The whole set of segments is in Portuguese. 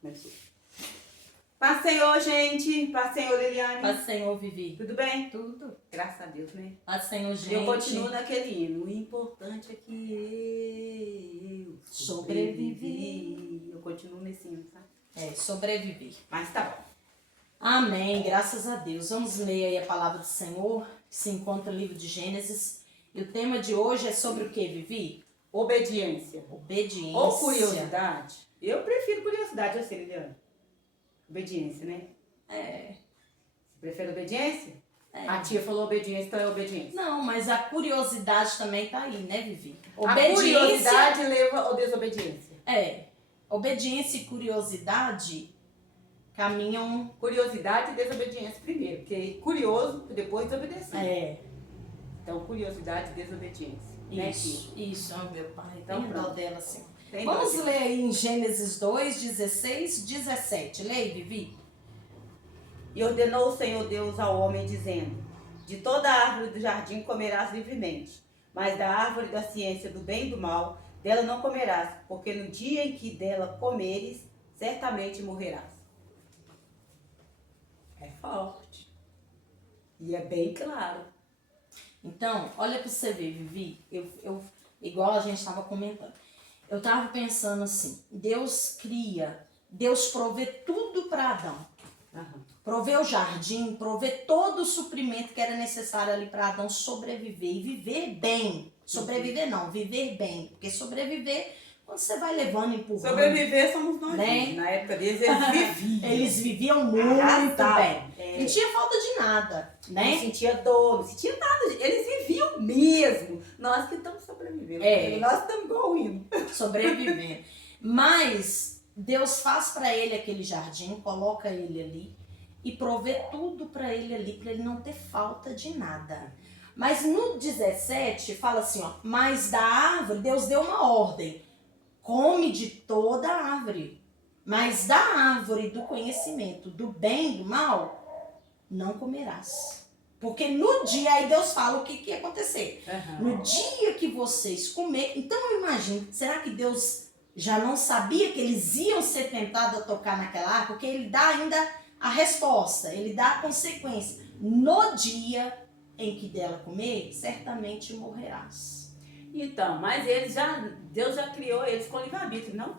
Começou. Paz Senhor, gente. Paz Senhor, Liliane. Paz Senhor, Vivi. Tudo bem? Tudo. Graças a Deus, né? Paz Senhor, gente. Eu continuo naquele hino. O importante é que eu sobrevivi. Eu continuo nesse hino, tá? Sobreviver. Mas tá bom. Amém. Graças a Deus. Vamos ler aí a palavra do Senhor, que se encontra no livro de Gênesis. E o tema de hoje é sobre o que, Vivi? Obediência. Obediência. Ou curiosidade. Eu prefiro curiosidade, eu sei, Liliane. Obediência, né? É. Você prefere obediência? É. A tia falou obediência, então é obediência. Não, mas a curiosidade também tá aí, né, Vivi? A curiosidade leva à desobediência. Obediência e curiosidade caminham... Curiosidade e desobediência primeiro, porque curioso, depois desobedecer. Então, curiosidade e desobediência. Isso, oh, meu pai. Então, Tem dó dela, assim. Tem Vamos dó. ler aí em Gênesis 2, 16, 17. Leia, Vivi. E ordenou o Senhor Deus ao homem, dizendo: de toda árvore do jardim comerás livremente, mas da árvore da ciência do bem e do mal, dela não comerás, porque no dia em que dela comeres, certamente morrerás. É forte. E é bem claro. Então, olha para você ver, Vivi. Igual a gente estava comentando. Eu estava pensando assim, Deus provê tudo para Adão. Provê o jardim, provê todo o suprimento que era necessário ali para Adão sobreviver e viver bem. Sobreviver não, viver bem. Porque sobreviver, quando você vai levando, empurrando. Sobreviver somos nós, né? Na época deles, eles viviam. Eles viviam muito bem. É. Não tinha falta de nada, né? Não sentia dor, não sentia nada. Eles viviam mesmo. Nós que estamos sobrevivendo. Nós estamos igual o hino. Sobrevivendo. Mas Deus faz para ele aquele jardim, coloca ele ali e provê tudo para ele não ter falta de nada. Mas no 17 fala assim, ó, mas da árvore, Deus deu uma ordem, come de toda a árvore, mas da árvore do conhecimento do bem e do mal, não comerás. Porque no dia, aí Deus fala o que ia acontecer. No dia que vocês comerem, então eu imagino, será que Deus já não sabia que eles iam ser tentados a tocar naquela árvore? Porque ele dá ainda a resposta, ele dá a consequência. No dia em que dela comer, certamente morrerás. Então, mas Deus já criou eles com livre-arbítrio, não?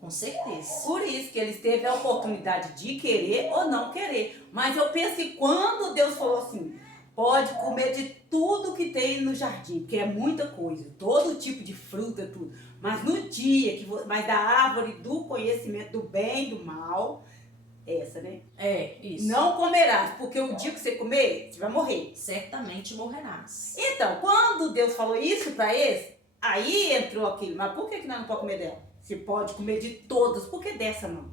Com certeza. Por isso que eles teve a oportunidade de querer ou não querer. Mas eu penso que quando Deus falou assim, pode comer de tudo que tem no jardim, porque é muita coisa, todo tipo de fruta, tudo. Mas no dia, mas da árvore do conhecimento do bem e do mal, essa, né? Isso. Não comerás, porque o dia que você comer, você vai morrer. Certamente morrerás. Então, quando Deus falou isso para eles, aí entrou aquilo. Mas por que nós não podemos comer dela? Você pode comer de todas, por que dessa não?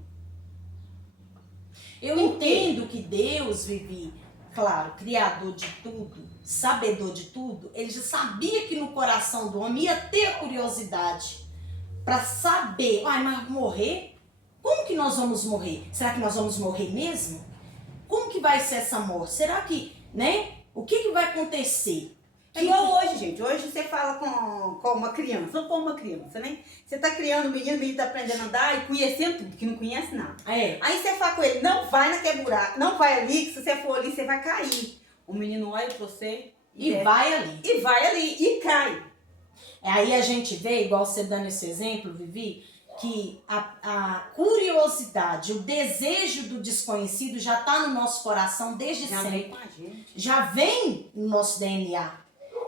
Eu entendo que Deus, Vivi, claro, criador de tudo, sabedor de tudo, ele já sabia que no coração do homem ia ter a curiosidade para saber, mas morrer? Como que nós vamos morrer? Será que nós vamos morrer mesmo? Como que vai ser essa morte? Será que, né? O que vai acontecer? É igual hoje, gente. Hoje você fala com uma criança, vamos pôr uma criança, né? Você tá criando um menino, o menino tá aprendendo a andar e conhecendo tudo, que não conhece nada. Aí você fala com ele, não vai naquele buraco, não vai ali, que se você for ali, você vai cair. O menino olha pra você vai ali. E vai ali, e cai. Aí a gente vê, igual você dando esse exemplo, Vivi, que a curiosidade, o desejo do desconhecido já está no nosso coração desde sempre. Já vem no nosso DNA.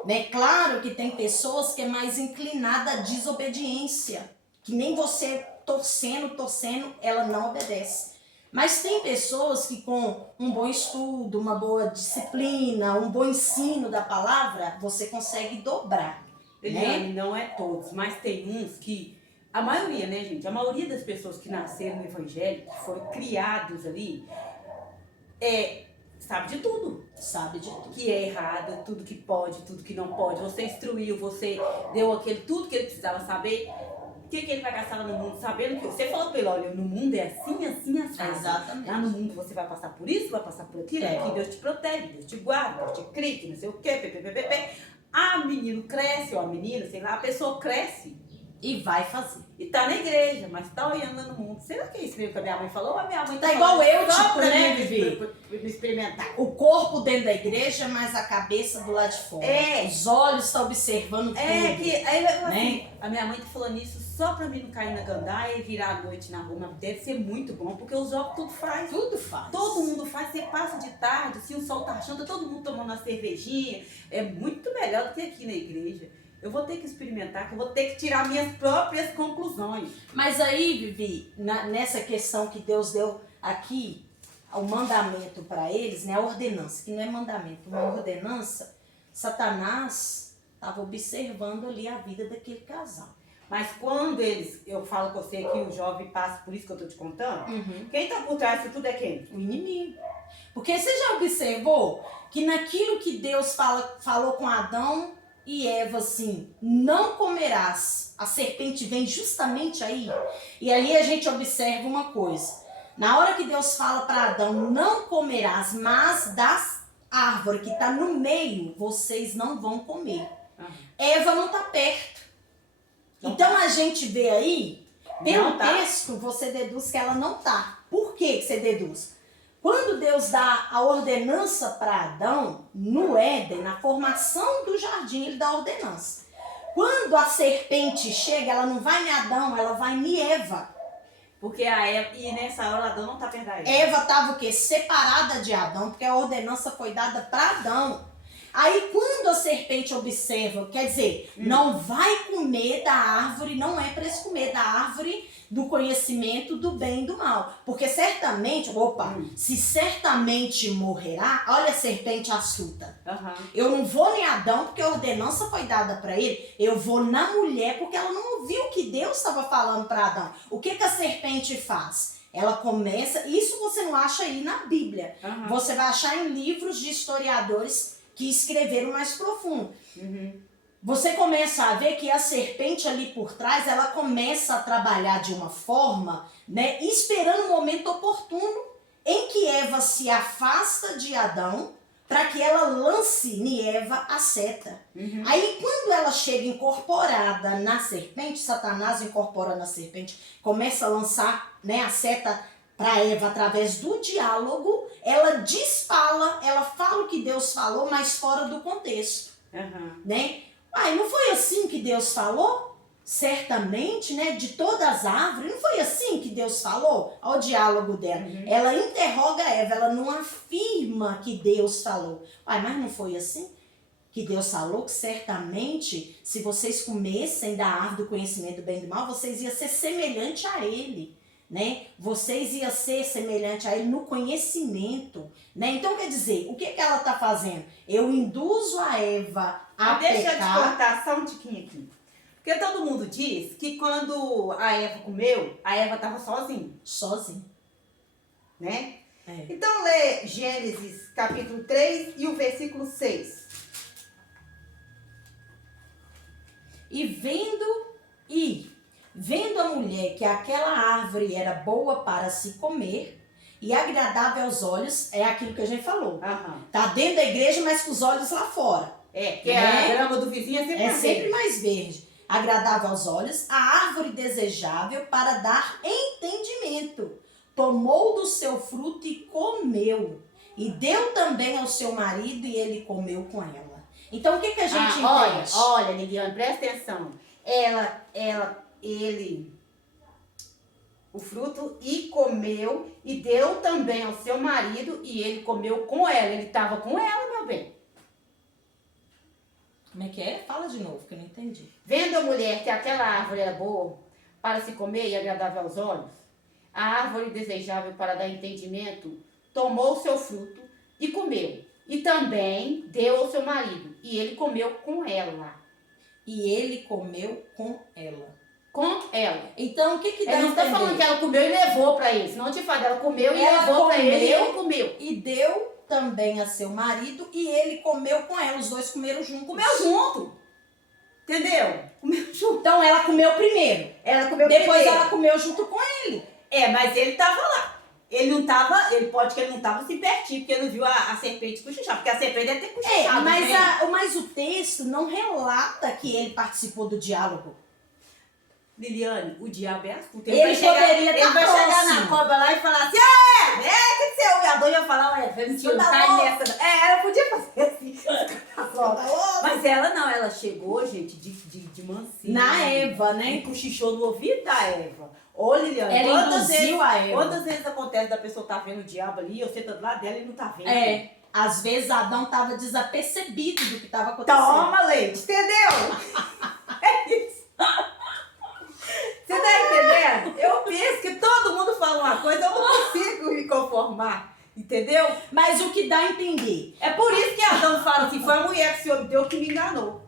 Né? Claro que tem pessoas que é mais inclinada à desobediência, que nem você torcendo, ela não obedece. Mas tem pessoas que com um bom estudo, uma boa disciplina, um bom ensino da palavra, você consegue dobrar. Eliane, né? Não é todos, mas tem uns que... A maioria, né, gente? A maioria das pessoas que nasceram no evangelho, que foram criados ali, sabe de tudo. Sabe de tudo. Que é errado, tudo que pode, tudo que não pode. Você instruiu, você deu tudo que ele precisava saber. O que ele vai gastar lá no mundo? Sabendo que você falou pra ele, olha, no mundo é assim, assim, assim. Exatamente. Lá no mundo você vai passar por isso, vai passar por aquilo, aqui Deus te protege, Deus te guarda, Deus te cria, que não sei o quê, menino cresce, ou a menina, sei lá, a pessoa cresce. E vai fazer. E tá na igreja, mas tá olhando lá no mundo. Será que é isso mesmo que a minha mãe falou? Ou a minha mãe Tá igual falando eu, só tipo, pra né, mim Vivi? pra experimentar? O corpo dentro da igreja, mas a cabeça do lado de fora. É. Os olhos estão observando tudo. É, que aí eu assim, né? a minha mãe tá falando isso só pra mim não cair na gandaia e virar a noite na rua. Mas deve ser muito bom, porque os jovens tudo faz. Tudo faz. Todo mundo faz, você passa de tarde, se o sol tá achando, tá todo mundo tomando uma cervejinha. É muito melhor do que aqui na igreja. Eu vou ter que experimentar, que eu vou ter que tirar minhas próprias conclusões. Mas aí, Vivi, nessa questão que Deus deu aqui, o mandamento para eles, né, a ordenança, que não é mandamento, uma ordenança, Satanás estava observando ali a vida daquele casal. Mas quando eu falo com você que o jovem passa por isso que eu tô te contando, quem tá por trás disso tudo é quem? O inimigo. Porque você já observou que naquilo que Deus falou com Adão e Eva, assim, não comerás, a serpente vem justamente aí. E ali a gente observa uma coisa. Na hora que Deus fala para Adão, não comerás, mas das árvores que está no meio, vocês não vão comer. Eva não está perto. Então a gente vê aí, pelo texto, você deduz que ela não está. Por que você deduz? Quando Deus dá a ordenança para Adão, no Éden, na formação do jardim, ele dá a ordenança. Quando a serpente chega, ela não vai em Adão, ela vai em Eva. Porque a Eva, e nessa hora Adão não tá perto da Eva. Eva estava o quê? Separada de Adão, porque a ordenança foi dada para Adão. Aí quando a serpente observa, quer dizer, não vai comer da árvore, não é para eles comer da árvore do conhecimento do bem e do mal. Porque certamente, se certamente morrerá, olha a serpente astuta. Eu não vou em Adão porque a ordenança foi dada para ele, eu vou na mulher porque ela não ouviu o que Deus estava falando para Adão. O que a serpente faz? Ela começa, isso você não acha aí na Bíblia, você vai achar em livros de historiadores que escreveram mais profundo. Você começa a ver que a serpente ali por trás, ela começa a trabalhar de uma forma, né, esperando o momento oportuno em que Eva se afasta de Adão, para que ela lance em Eva a seta. Aí quando ela chega incorporada na serpente, Satanás incorpora na serpente, começa a lançar, né, a seta para Eva através do diálogo, ela desfala, ela fala o que Deus falou, mas fora do contexto. Né? Ai, não foi assim que Deus falou? Certamente, né? De todas as árvores, não foi assim que Deus falou? Olha o diálogo dela. Ela interroga Eva, ela não afirma que Deus falou. Ai, mas não foi assim que Deus falou? Que certamente, se vocês comessem da árvore do conhecimento do bem e do mal, vocês iam ser semelhante a Ele. Né? Vocês iam ser semelhante a ele no conhecimento, né? Então quer dizer, o que ela está fazendo? Eu induzo a Eva a Deixa pecar. eu te cortar só um tiquinho aqui. Porque todo mundo diz que quando a Eva comeu, a Eva estava sozinha. Sozinha. Né? É. Então lê Gênesis capítulo 3 e o versículo 6. Vendo a mulher que aquela árvore era boa para se comer e agradável aos olhos, é aquilo que a gente falou. Tá dentro da igreja, mas com os olhos lá fora. Porque a grama do vizinho é sempre mais verde. Agradável aos olhos, a árvore desejável para dar entendimento. Tomou do seu fruto e comeu. E deu também ao seu marido e ele comeu com ela. Então o que a gente entende? Olha, Liliane, presta atenção. Ele, o fruto, e comeu, e deu também ao seu marido, e ele comeu com ela. Ele estava com ela, meu bem. Como é que é? Fala de novo, que eu não entendi. Vendo a mulher que aquela árvore era boa para se comer e agradável aos olhos, a árvore desejável para dar entendimento, tomou o seu fruto e comeu. E também deu ao seu marido, e ele comeu com ela. E ele comeu com ela. Com ela. Então, o que dá a entender? Ele não está falando que ela comeu e levou para ele. Senão te fala, ela comeu e levou para ele e ele comeu. E deu também a seu marido e ele comeu com ela. Os dois comeram juntos. Comeu junto. Entendeu? Comeu junto. Então, ela comeu primeiro. Depois ela comeu junto com ele. Mas ele estava lá. Ele não estava, pode que ele não estava assim pertinho, porque ele não viu a serpente cochichar, porque a serpente deve ter cochichado. Mas o texto não relata que ele participou do diálogo. Liliane, o diabo é astuto. Ele poderia Ele estar vai chegar na próximo. cobra lá e falar assim, que seu viador ia falar, mentira, não Tá cai louco. nessa. Ela podia fazer assim. Mas ela não, ela chegou, gente, de mansinho. Na Eva, E né? cochichou no ouvido da Eva. Ô, Liliane, Ela induziu a Eva. quantas vezes acontece da pessoa tá vendo o diabo ali, você tá do lado dela e não tá vendo? É, às vezes Adão estava desapercebido do que estava acontecendo. Toma leite, entendeu? É isso. Você tá entendendo? Eu penso que todo mundo fala uma coisa, eu não consigo me conformar. Entendeu? Mas o que dá a entender É por isso que Adão fala assim, foi a mulher que o Senhor deu que me enganou.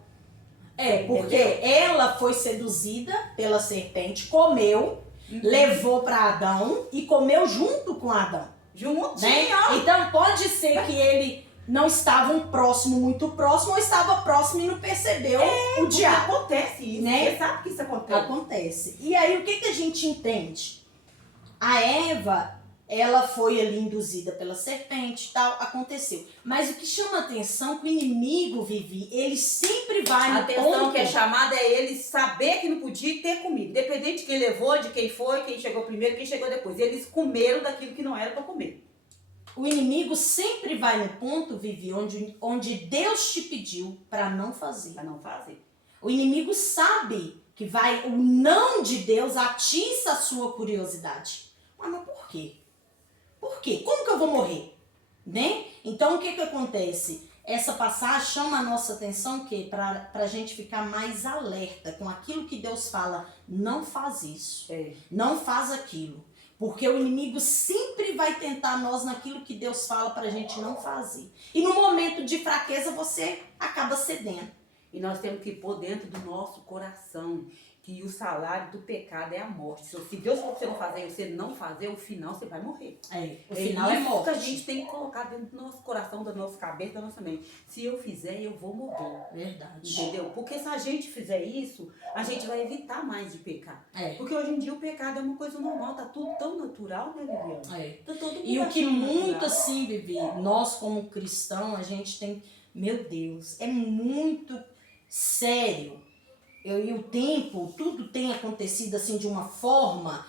é porque Entendeu? ela foi seduzida pela serpente, comeu, levou para Adão e comeu junto com Adão. Juntinho, Né? ó. Então pode ser que ele não estava muito próximo, ou estava próximo e não percebeu o Porque diabo. acontece isso, Né? você sabe que isso acontece. Acontece. E aí o que a gente entende? A Eva, ela foi ali induzida pela serpente e tal, aconteceu. Mas o que chama atenção é que o inimigo, Vivi, ele sempre vai A no atenção ponto... que é chamada é ele saber que não podia e ter comido. Independente de quem levou, de quem foi, quem chegou primeiro, quem chegou depois. Eles comeram daquilo que não era para comer. O inimigo sempre vai no ponto, Vivi, onde Deus te pediu para não fazer. Para não fazer. O inimigo sabe que o não de Deus atiça a sua curiosidade. Mas por quê? Por quê? Como que eu vou morrer? Né? Então o que acontece? Essa passagem chama a nossa atenção para a gente ficar mais alerta com aquilo que Deus fala. Não faz isso. Não faz aquilo. Porque o inimigo sempre vai tentar nós naquilo que Deus fala pra gente não fazer. E no momento de fraqueza você acaba cedendo. E nós temos que pôr dentro do nosso coração que o salário do pecado é a morte. Se Deus falou pra você não fazer e você não fazer, o final você vai morrer. O final é isso morte. que a gente tem que colocar dentro do nosso coração, da nossa cabeça, da nossa mente. Se eu fizer, eu vou morrer. Verdade. Entendeu? Porque se a gente fizer isso, a gente vai evitar mais de pecar. Porque hoje em dia o pecado é uma coisa normal, tá tudo tão natural, né, Liliana? Tá todo mundo E o que achando muito natural. assim, Vivi, nós como cristão, a gente tem, meu Deus, é muito sério. E o tempo, tudo tem acontecido assim de uma forma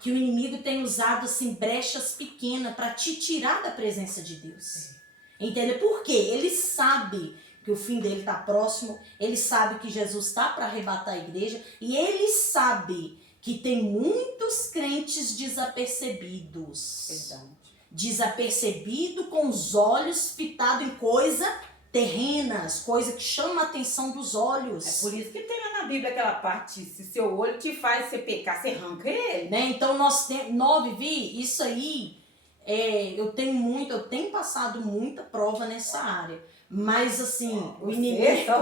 que o inimigo tem usado assim brechas pequenas para te tirar da presença de Deus. Entendeu? Por quê? Ele sabe que o fim dele está próximo, ele sabe que Jesus está para arrebatar a igreja e ele sabe que tem muitos crentes desapercebidos. Verdade. Desapercebido, com os olhos fitados em coisa terrenas, coisa que chama a atenção dos olhos. É por isso que tem lá na Bíblia aquela parte, se seu olho te faz você pecar, você arranca ele. Né? Então nós Vivi, isso aí, eu tenho passado muita prova nessa área. Mas assim, o inimigo,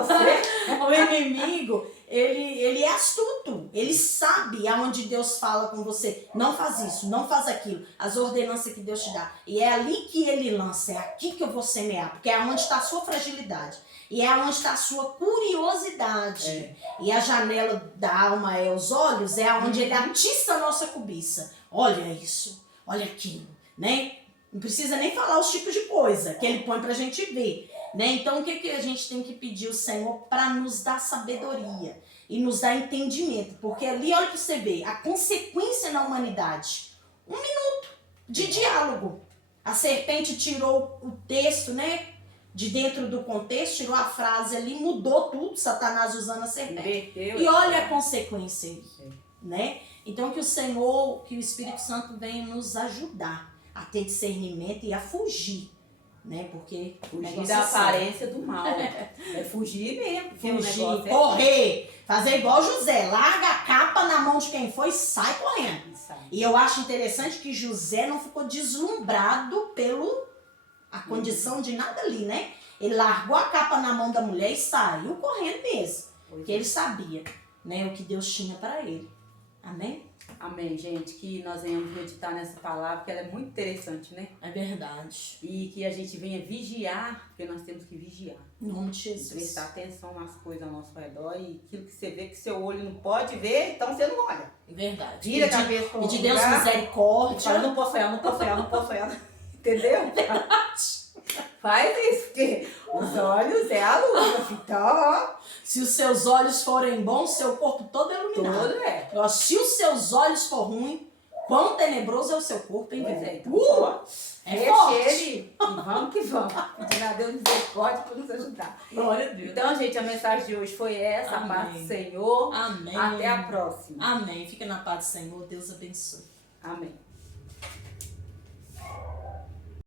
o inimigo, ele é astuto. Ele sabe aonde Deus fala com você. Não faz isso, não faz aquilo. As ordenanças que Deus te dá. E é ali que ele lança, é aqui que eu vou semear. Porque é onde está a sua fragilidade. E é onde está a sua curiosidade. E a janela da alma é os olhos, é onde ele atiça a nossa cobiça. Olha isso, olha aquilo, né? Não precisa nem falar os tipos de coisa que ele põe pra gente ver. Né? Então, o que a gente tem que pedir ao Senhor para nos dar sabedoria e nos dar entendimento? Porque ali, olha para você ver, a consequência na humanidade. 1 minuto de diálogo. A serpente tirou o texto, né, de dentro do contexto, tirou a frase ali, mudou tudo, Satanás usando a serpente. E olha a consequência aí. Né? Então, que o Senhor, que o Espírito Santo venha nos ajudar a ter discernimento e a fugir. Né? Porque fugir da aparência do mal. É fugir mesmo. Fugir, correr, fazer igual José, larga a capa na mão de quem foi e sai correndo. E eu acho interessante que José não ficou deslumbrado a condição de nada ali, né? Ele largou a capa na mão da mulher e saiu correndo mesmo. Porque ele sabia, né, o que Deus tinha para ele. Amém? Amém, gente. Que nós venhamos meditar nessa palavra, que ela é muito interessante, né? É verdade. E que a gente venha vigiar, porque nós temos que vigiar. Em nome de Jesus. Prestar atenção nas coisas ao nosso redor e aquilo que você vê que seu olho não pode ver, então você não olha. Verdade. Vira a cabeça para E de Deus misericórdia. Fala, não posso olhar. Entendeu? Faz isso, porque os olhos é a luz. Então, ó, Se os seus olhos forem bons, seu corpo todo é iluminado. tudo é. Ó, se os seus olhos for ruim, quão tenebroso é o seu corpo, hein, Pois bebê? é, então, ó, É fecha forte. ele e vamos que vamos. Pedindo a Deus misericórdia para nos ajudar. Glória a Deus. Então, gente, a mensagem de hoje foi essa. A paz do Amém. Senhor. Amém. Até a próxima. Amém. Fica na paz do Senhor. Deus abençoe. Amém.